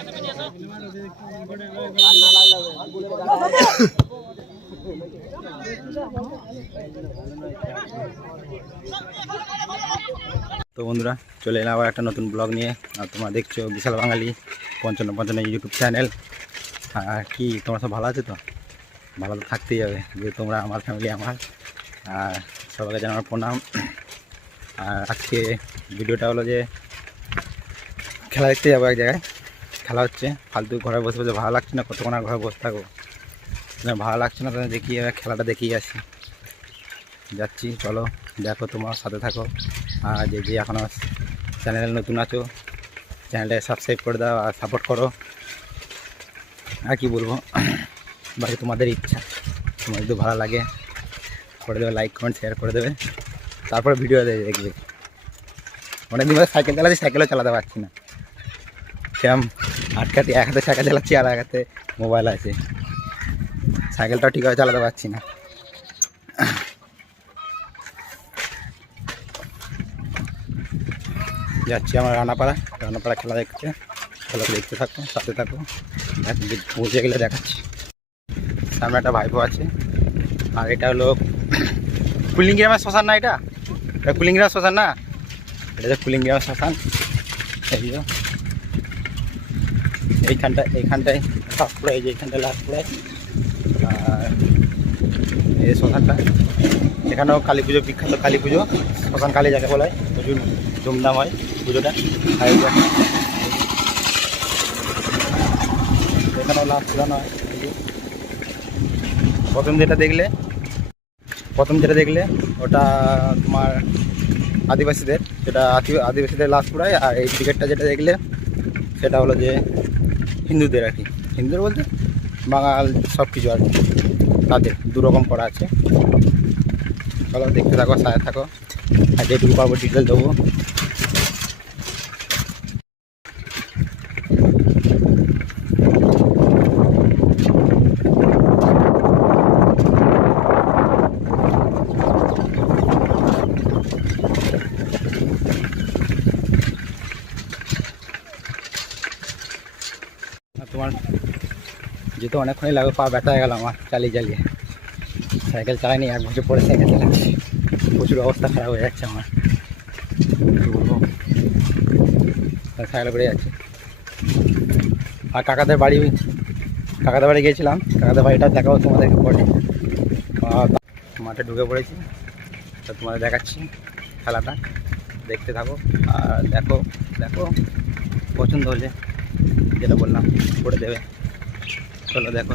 তো বন্ধুরা চলে এলাম আবার একটা নতুন ব্লগ নিয়ে। আর তোমরা দেখছো বিশাল বাঙালি 55 ইউটিউব চ্যানেল। আর কি তোমরা সব ভালো আছো? তো ভালো তো থাকতেই হবে, যে তোমরা আমার ফ্যামিলি আমার। আর সবাইকে জানার প্রণাম। আর আজকে ভিডিওটা হলো যে খেলা দেখতে যাবো এক জায়গায়। খেলা হচ্ছে, ফালতু ঘরে বসে বসে ভালো লাগছে না, কতক্ষণ আর ঘরে বসে থাকবো, ভালো লাগছে না। তাহলে দেখি খেলাটা দেখিয়ে আসি। যাচ্ছি, চলো দেখো, তোমার সাথে থাকো। আর যে এখনও চ্যানেলে নতুন আছো চ্যানেলটাকে সাবস্ক্রাইব করে দাও আর সাপোর্ট করো। আর কি বলবো, বাকি তোমাদের ইচ্ছা, তোমার যদি ভালো লাগে করে দেবে, লাইক কমেন্ট শেয়ার করে দেবে, তারপরে ভিডিও দেখবে। অনেকদিন ধরে সাইকেল চালাচ্ছি, সাইকেলও চালাতে পারছি না, সেরকম আটকাটি এক হাতে সাইকেল চালাচ্ছি আর এক হাতে মোবাইল আছে, সাইকেলটাও ঠিকভাবে চালাতে পারছি না। যাচ্ছি আমার রানাপাড়া খেলা দেখতে। খেলা দেখতে থাকো, সাথে থাকো, পৌঁছে গেলে দেখাচ্ছি। সামনে একটা ভাইপো আছে। আর এটা হলো কুলিংগ্রামের শ্মশান না, এটা কুলিংগ্রামের শ্মশান না, এটা হচ্ছে কুলিংগ্রামের শ্মশান। এইখানটায় লাস্ট পড়ে, এই যে এইখানটায় লাস্ট পড়ে। আর এই শ্মশানটা, এখানেও কালী পুজো, বিখ্যাত কালী পুজো, শ্মশান কালী যাকে বলা হয়, প্রচুর ধুমধাম হয় পুজোটা। আর এখানেও লাস্ট পুরানো হয়। প্রথম যেটা দেখলে ওটা তোমার আদিবাসীদের, সেটা আদিবাসীদের লাশ পুরায়। আর এই টিকিটটা যেটা দেখলে সেটা হলো যে হিন্দুদের, আর কি হিন্দুদের বলতে বাঙাল সব কিছু আর কি, তাদের দুরকম করা আছে। চলো দেখতে থাকো, সাথে থাকো, আর যেটুকু পারবো ডিটেল দেবো। তোমার যেহেতু অনেকক্ষণই লাগবে, পা ব্যথা হয়ে গেল আমার চালিয়ে। সাইকেল চালাইনি, 1 বছর পরে সাইকেল চালাচ্ছি, প্রচুর অবস্থা খারাপ হয়ে যাচ্ছে আমার, কী বলবো। সাইকেল করে যাচ্ছে। আর কাকাদের বাড়ি গিয়েছিলাম, কাকাদের বাড়িটা দেখাবো তোমাদেরকে পরে। মাঠে ঢুকে পড়েছি, তা তোমাদের দেখাচ্ছি খেলাটা, দেখতে থাকো। আর দেখো পছন্দ হলে যেটা বললাম করে দেবে। চলো দেখো,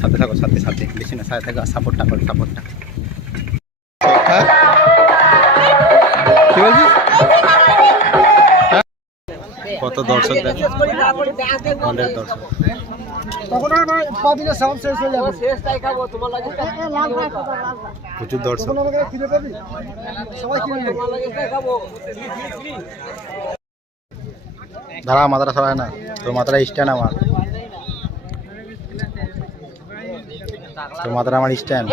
সাথে থাকো, সাথে বেশি না, সাথে থাকো, সাপোর্টটা করো, সাপোর্টটা। কি বলছিস? কত দর্শক দেখো, অনেক দর্শক। প্রচুর দর্শক। দাঁড়া, মাথাটা সরায় না, তোর মাথাটা স্ট্যান্ড, তোর মাথাটা আমার স্ট্যান্ড।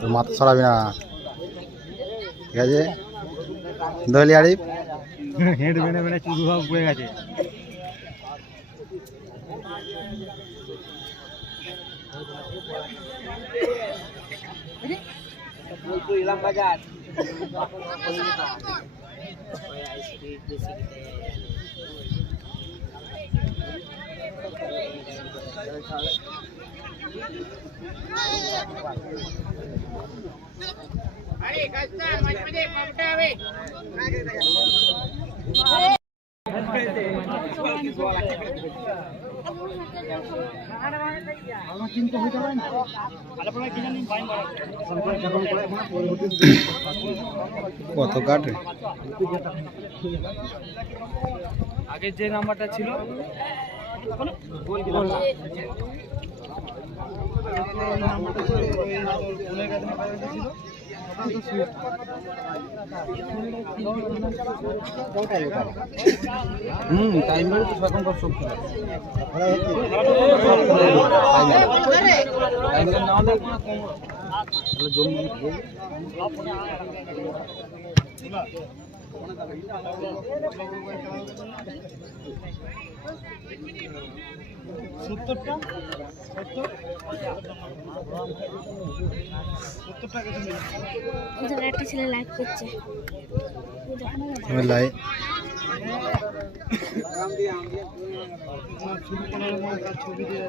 তোর মাথা সরাবি না, ঠিক আছে? দলি আরিফ হেঁট বেনে চুরু ভাব পড়ে গেছে। ইলাম বাজার अरे कस्ता मध्ये पमटावे কত কাটে আগে যে নাম্বারটা ছিল টাইম বেড়ে তো এখনকার সব একটা ছেলে লাইক করছে লাইক ছবি দিয়ে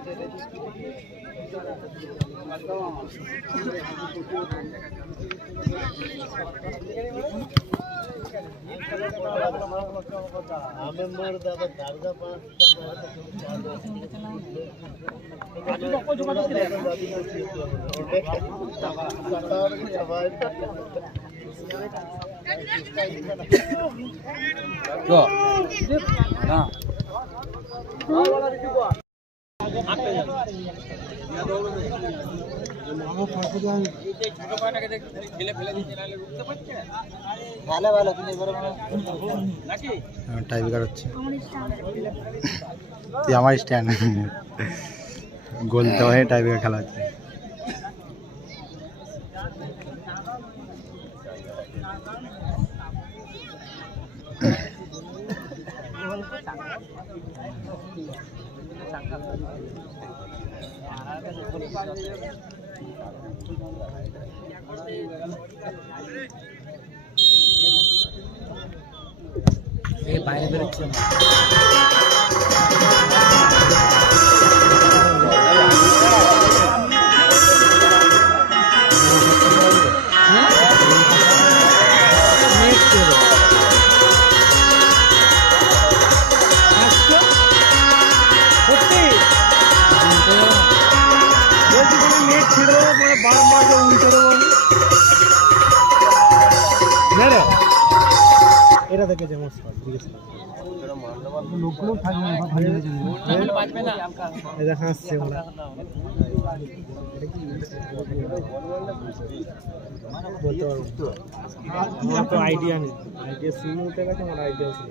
টাইপিকার হচ্ছে আমার স্ট্যান্ড গোল দেওয়া টাইপিকার খেলা হচ্ছে বাইরে বেরোচ্ছে এটা দেখেছে হাসছে আমার তো আইডিয়া নেই আইডিয়া সিম উঠে গেছে আমার আইডিয়া ছিল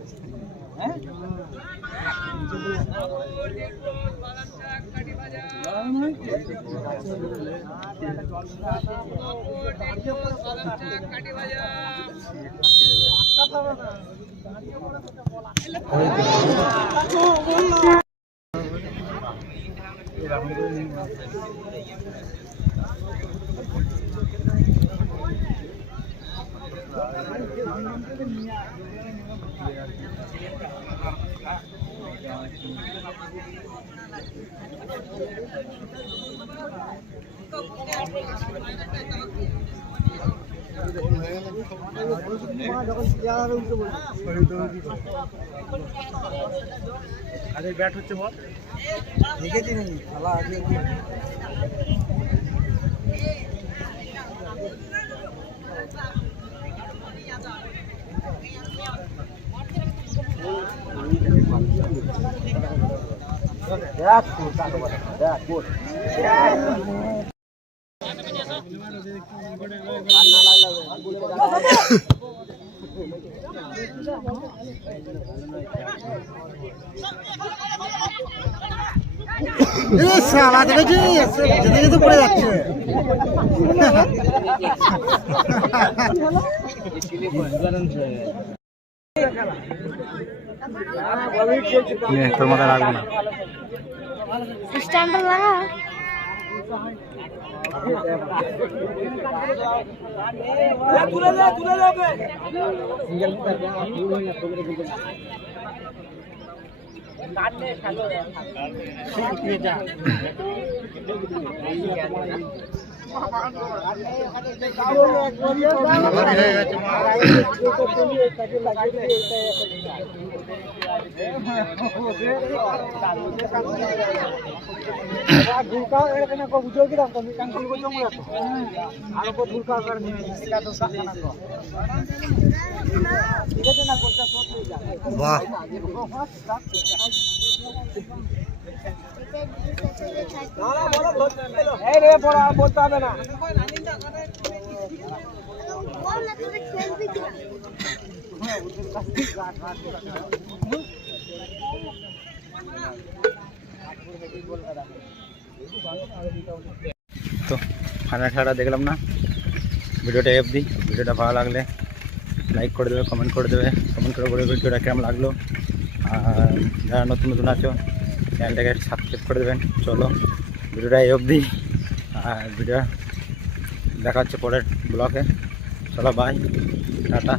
আরে ব্যাট হচ্ছে বল দেখেছি নাকি খেলা আগে তো পড়ে যাচ্ছে তোর মাথায় রাখবো না স্ট্যান্ডার্ড লাগা তুলে যাবে वाह তো ফাইনাল খেলাটা দেখলাম না, ভিডিওটা অবধি। ভিডিওটা ভালো লাগলে লাইক করে দেবে, কমেন্ট করে দেবে, কমেন্ট করে বলে ভিডিওটা কেমন লাগলো। আর যারা নতুন নতুন আছো চ্যানেলটাকে সাবস্ক্রাইব করে দেবেন। চলো ভিডিওটা এই অবধি, আর ভিডিও দেখা হচ্ছে পরের ব্লগে। চলো বাই, টাটা।